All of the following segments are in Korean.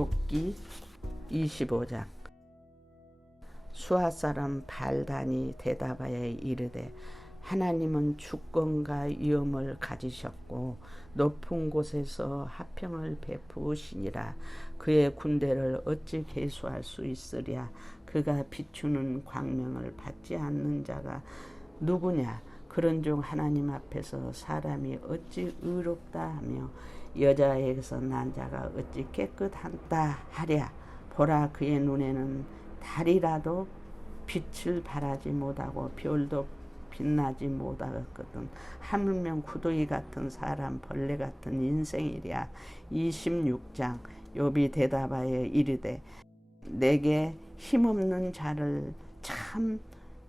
욥기 25장. 수아 사람 발단이 대답하여 이르되 하나님은 주권과 위엄을 가지셨고 높은 곳에서 화평을 베푸시니라. 그의 군대를 어찌 계수할 수 있으랴. 그가 비추는 광명을 받지 않는 자가 누구냐. 그런 중 하나님 앞에서 사람이 어찌 의롭다 하며 여자에게서 난 자가 어찌 깨끗하다 하랴. 보라, 그의 눈에는 달이라도 빛을 발하지 못하고 별도 빛나지 못하거든. 하물며 구더기 같은 사람, 벌레 같은 인생이랴. 26장. 욥이 대답하여 이르되 내게 힘없는 자를 참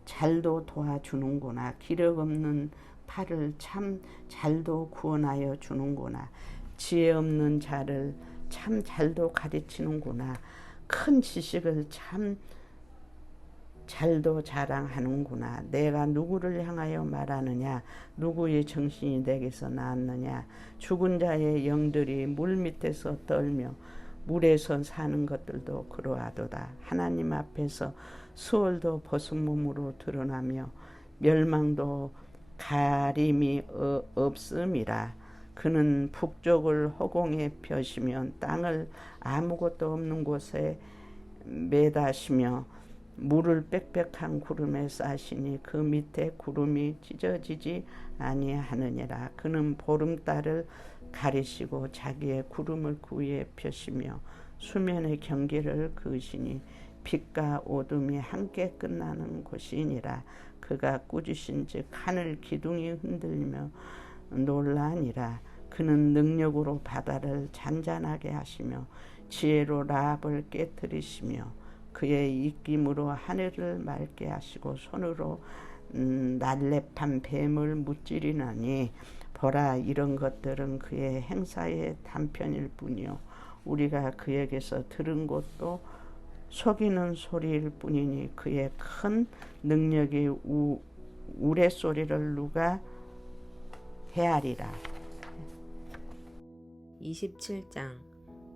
잘도 도와주는구나. 기력 없는 팔을 참 잘도 구원하여 주는구나. 지혜 없는 자를 참 잘도 가르치는구나. 큰 지식을 참 잘도 자랑하는구나. 내가 누구를 향하여 말하느냐. 누구의 정신이 내게서 나왔느냐. 죽은 자의 영들이 물 밑에서 떨며 물에서 사는 것들도 그러하도다. 하나님 앞에서 수월도 벗은 몸으로 드러나며 멸망도 가림이 없음이라. 그는 북쪽을 허공에 펴시며 땅을 아무것도 없는 곳에 매다시며 물을 빽빽한 구름에 싸시니 그 밑에 구름이 찢어지지 아니하느니라. 그는 보름달을 가리시고 자기의 구름을 그 위에 펴시며 수면의 경계를 그으시니 빛과 어둠이 함께 끝나는 곳이니라. 그가 꾸짖은즉 하늘 기둥이 흔들리며 놀라니라. 그는 능력으로 바다를 잔잔하게 하시며 지혜로 라합을 깨뜨리시며 그의 입김으로 하늘을 맑게 하시고 손으로 날렵한 뱀을 무찌르나니 보라, 이런 것들은 그의 행사의 단편일 뿐이요 우리가 그에게서 들은 것도 속이는 소리일 뿐이니 그의 큰 능력이 우레소리를 누가 헤아리라. 27장.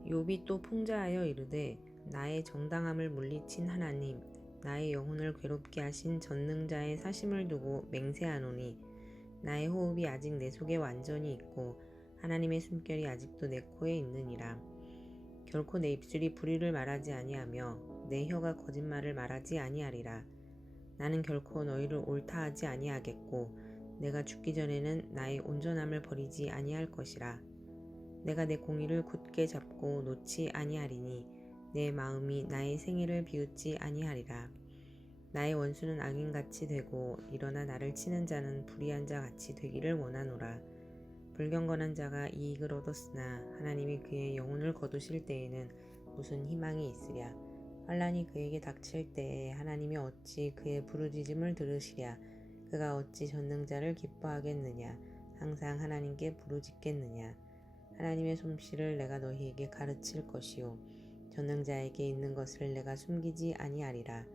욥이 또 풍자하여 이르되 나의 정당함을 물리친 하나님, 나의 영혼을 괴롭게 하신 전능자의 사심을 두고 맹세하노니 나의 호흡이 아직 내 속에 완전히 있고 하나님의 숨결이 아직도 내 코에 있느니라. 결코 내 입술이 불의를 말하지 아니하며 내 혀가 거짓말을 말하지 아니하리라. 나는 결코 너희를 옳다 하지 아니하겠고 내가 죽기 전에는 나의 온전함을 버리지 아니할 것이라. 내가 내 공의를 굳게 잡고 놓지 아니하리니 내 마음이 나의 생애를 비웃지 아니하리라. 나의 원수는 악인같이 되고 일어나 나를 치는 자는 불의한 자같이 되기를 원하노라. 불경건한 자가 이익을 얻었으나 하나님이 그의 영혼을 거두실 때에는 무슨 희망이 있으랴. 환난이 그에게 닥칠 때에 하나님이 어찌 그의 부르짖음을 들으시랴. 그가 어찌 전능자를 기뻐하겠느냐. 항상 하나님께 부르짖겠느냐. 하나님의 솜씨를 내가 너희에게 가르칠 것이요 전능자에게 있는 것을 내가 숨기지 아니하리라.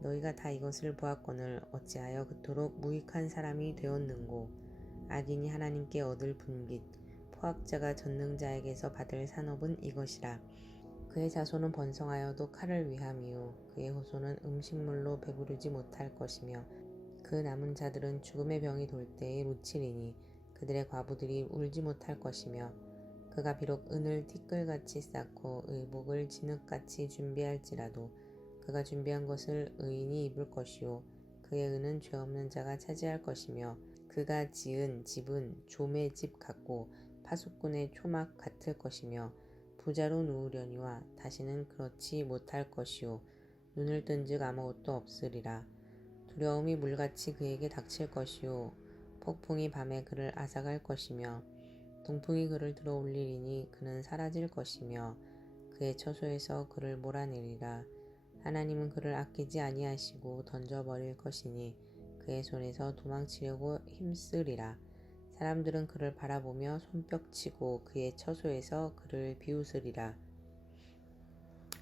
너희가 다 이것을 보았거늘 어찌하여 그토록 무익한 사람이 되었는고. 악인이 하나님께 얻을 분깃, 포악자가 전능자에게서 받을 산업은 이것이라. 그의 자손은 번성하여도 칼을 위함이요 그의 후손은 음식물로 배부르지 못할 것이며 그 남은 자들은 죽음의 병이 돌 때에 묻히리니 그들의 과부들이 울지 못할 것이며 그가 비록 은을 티끌같이 쌓고 의복을 진흙같이 준비할지라도 그가 준비한 것을 의인이 입을 것이요 그의 은은 죄 없는 자가 차지할 것이며 그가 지은 집은 조의 집 같고 파수꾼의 초막 같을 것이며 부자로 누우려니와 다시는 그렇지 못할 것이요 눈을 뜬즉 아무것도 없으리라. 두려움이 물같이 그에게 닥칠 것이요 폭풍이 밤에 그를 앗아갈 것이며 동풍이 그를 들어올리리니 그는 사라질 것이며 그의 처소에서 그를 몰아내리라. 하나님은 그를 아끼지 아니하시고 던져버릴 것이니 그의 손에서 도망치려고 힘쓰리라. 사람들은 그를 바라보며 손뼉치고 그의 처소에서 그를 비웃으리라.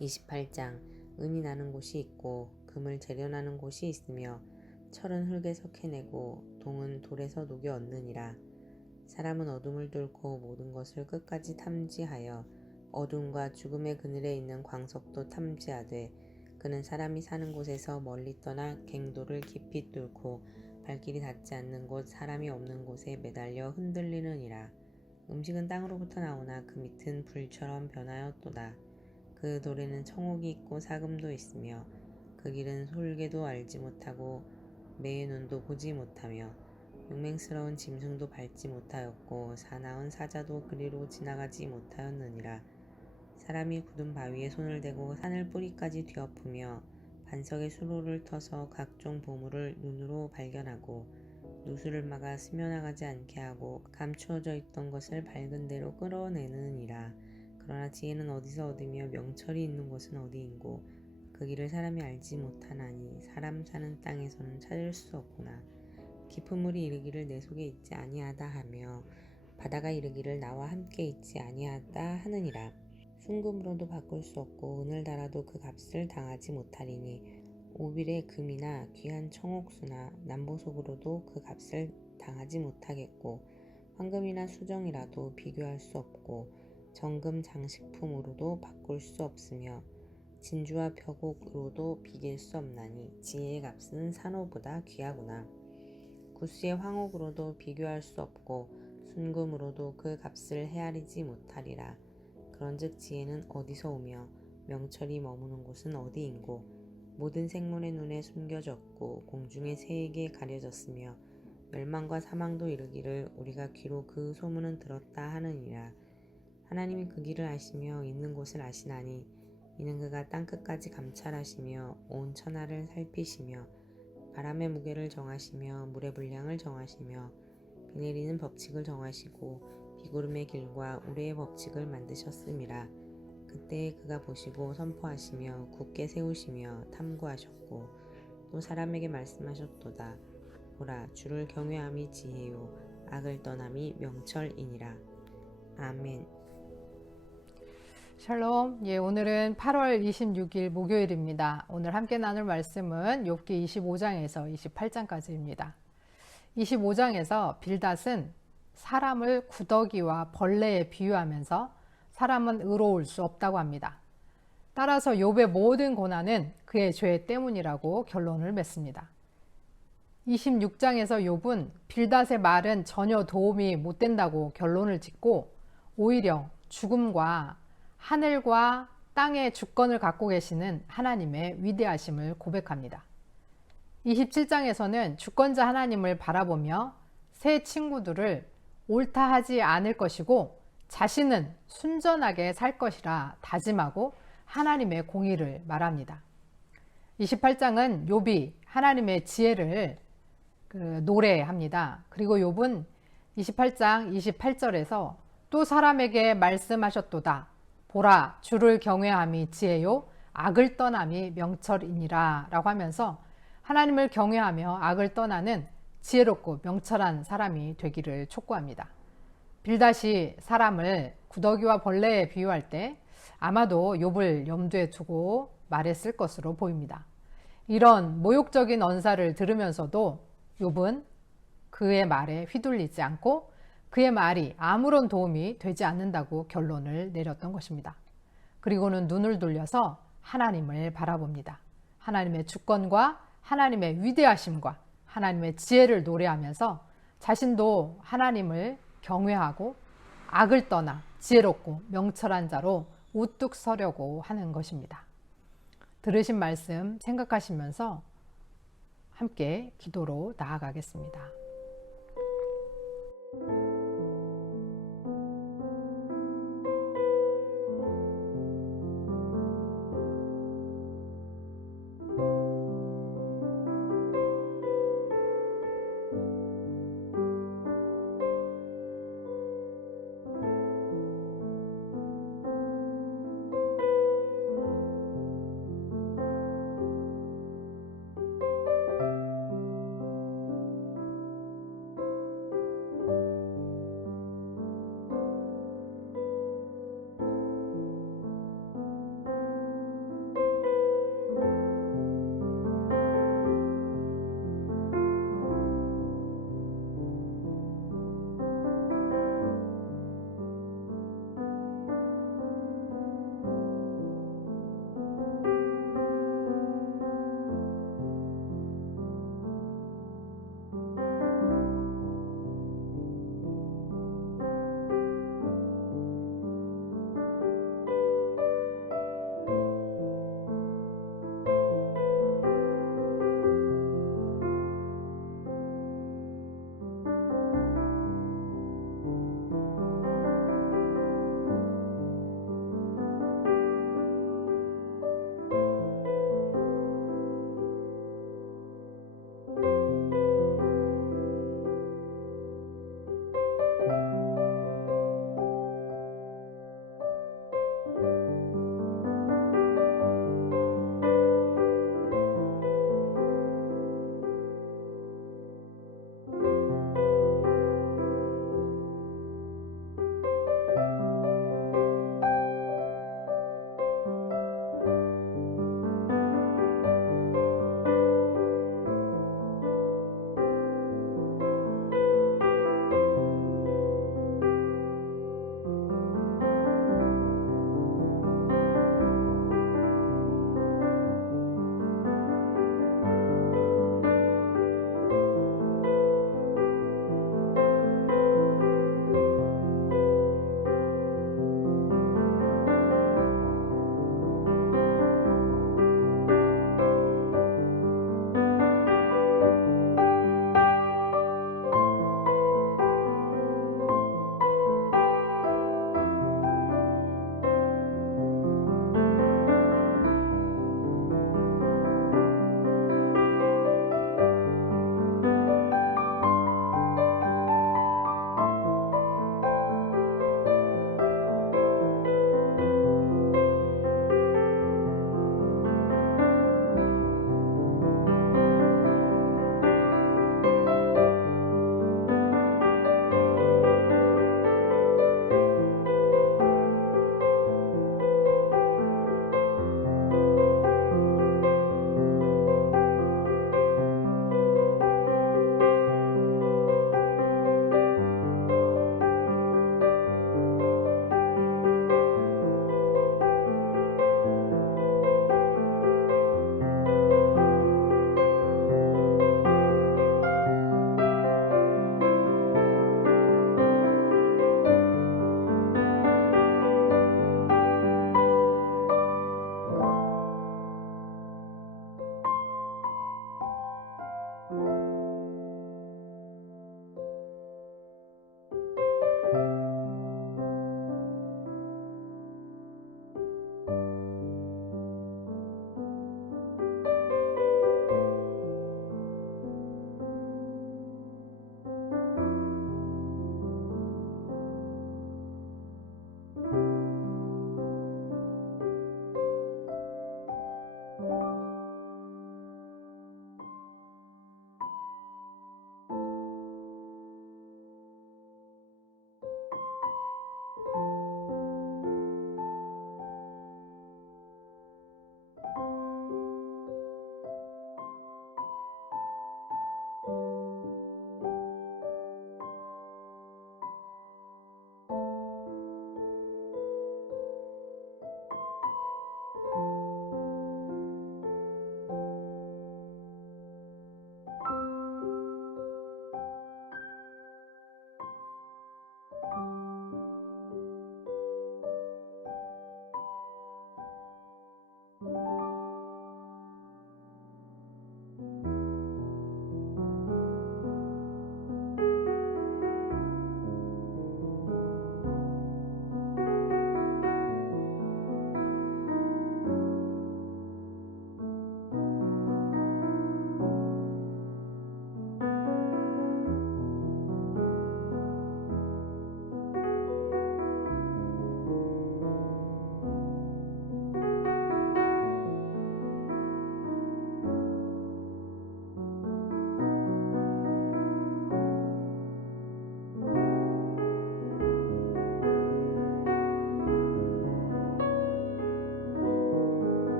28장. 은이 나는 곳이 있고 금을 재련하는 곳이 있으며 철은 흙에서 캐내고 동은 돌에서 녹여 얻느니라. 사람은 어둠을 뚫고 모든 것을 끝까지 탐지하여 어둠과 죽음의 그늘에 있는 광석도 탐지하되 그는 사람이 사는 곳에서 멀리 떠나 갱도를 깊이 뚫고 발길이 닿지 않는 곳 사람이 없는 곳에 매달려 흔들리느니라. 음식은 땅으로부터 나오나 그 밑은 불처럼 변하였도다. 그 돌에는 청옥이 있고 사금도 있으며 그 길은 솔개도 알지 못하고 매의 눈도 보지 못하며 용맹스러운 짐승도 밟지 못하였고 사나운 사자도 그리로 지나가지 못하였느니라. 사람이 굳은 바위에 손을 대고 산을 뿌리까지 뒤엎으며 반석의 수로를 터서 각종 보물을 눈으로 발견하고 누수를 막아 스며나가지 않게 하고 감추어져 있던 것을 밝은 대로 끌어내느니라. 그러나 지혜는 어디서 얻으며 명철이 있는 곳은 어디인고 그 길을 사람이 알지 못하나니 사람 사는 땅에서는 찾을 수 없구나. 깊은 물이 이르기를 내 속에 있지 아니하다 하며 바다가 이르기를 나와 함께 있지 아니하다 하느니라. 순금으로도 바꿀 수 없고 은을 달아도 그 값을 당하지 못하리니 오빌의 금이나 귀한 청옥수나 남보석으로도 그 값을 당하지 못하겠고 황금이나 수정이라도 비교할 수 없고 정금 장식품으로도 바꿀 수 없으며 진주와 벽옥으로도 비길 수 없나니 지혜의 값은 산호보다 귀하구나. 구스의 황옥으로도 비교할 수 없고 순금으로도 그 값을 헤아리지 못하리라. 그런즉 지혜는 어디서 오며 명철이 머무는 곳은 어디인고 모든 생물의 눈에 숨겨졌고 공중의 새에게 가려졌으며 멸망과 사망도 이르기를 우리가 귀로 그 소문은 들었다 하느니라. 하나님이 그 길을 아시며 있는 곳을 아시나니 이는 그가 땅끝까지 감찰하시며 온 천하를 살피시며 바람의 무게를 정하시며 물의 분량을 정하시며 비 내리는 법칙을 정하시고 비구름의 길과 우레의 법칙을 만드셨음이라. 그때 그가 보시고 선포하시며 굳게 세우시며 탐구하셨고 또 사람에게 말씀하셨도다. 보라, 주를 경외함이 지혜요 악을 떠남이 명철이니라. 아멘. 샬롬. 오늘은 8월 26일 목요일입니다. 오늘 함께 나눌 말씀은 욥기 25장에서 28장까지입니다. 25장에서 빌닷은 사람을 구더기와 벌레에 비유하면서 사람은 의로울 수 없다고 합니다. 따라서 욥의 모든 고난은 그의 죄 때문이라고 결론을 맺습니다. 26장에서 욥은 빌닷의 말은 전혀 도움이 못 된다고 결론을 짓고 오히려 죽음과 하늘과 땅의 주권을 갖고 계시는 하나님의 위대하심을 고백합니다. 27장에서는 주권자 하나님을 바라보며 세 친구들을 옳다 하지 않을 것이고 자신은 순전하게 살 것이라 다짐하고 하나님의 공의를 말합니다. 28장은 욥이 하나님의 지혜를 노래합니다. 그리고 욥은 28장 28절에서 또 사람에게 말씀하셨도다. 보라, 주를 경외함이 지혜요 악을 떠남이 명철이니라 라고 하면서 하나님을 경외하며 악을 떠나는 지혜롭고 명철한 사람이 되기를 촉구합니다. 빌닷이 사람을 구더기와 벌레에 비유할 때 아마도 욥을 염두에 두고 말했을 것으로 보입니다. 이런 모욕적인 언사를 들으면서도 욥은 그의 말에 휘둘리지 않고 그의 말이 아무런 도움이 되지 않는다고 결론을 내렸던 것입니다. 그리고는 눈을 돌려서 하나님을 바라봅니다. 하나님의 주권과 하나님의 위대하심과 하나님의 지혜를 노래하면서 자신도 하나님을 경외하고 악을 떠나 지혜롭고 명철한 자로 우뚝 서려고 하는 것입니다. 들으신 말씀 생각하시면서 함께 기도로 나아가겠습니다.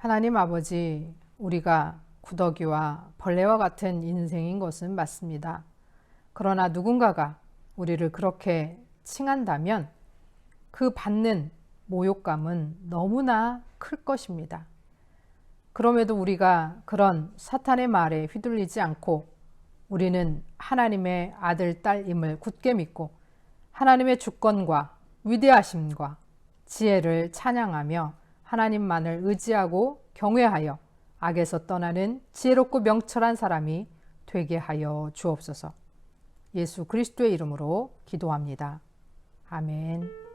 하나님 아버지, 우리가 구더기와 벌레와 같은 인생인 것은 맞습니다. 그러나 누군가가 우리를 그렇게 칭한다면 그 받는 모욕감은 너무나 클 것입니다. 그럼에도 우리가 그런 사탄의 말에 휘둘리지 않고 우리는 하나님의 아들, 딸임을 굳게 믿고 하나님의 주권과 위대하심과 지혜를 찬양하며 하나님만을 의지하고 경외하여 악에서 떠나는 지혜롭고 명철한 사람이 되게 하여 주옵소서. 예수 그리스도의 이름으로 기도합니다. 아멘.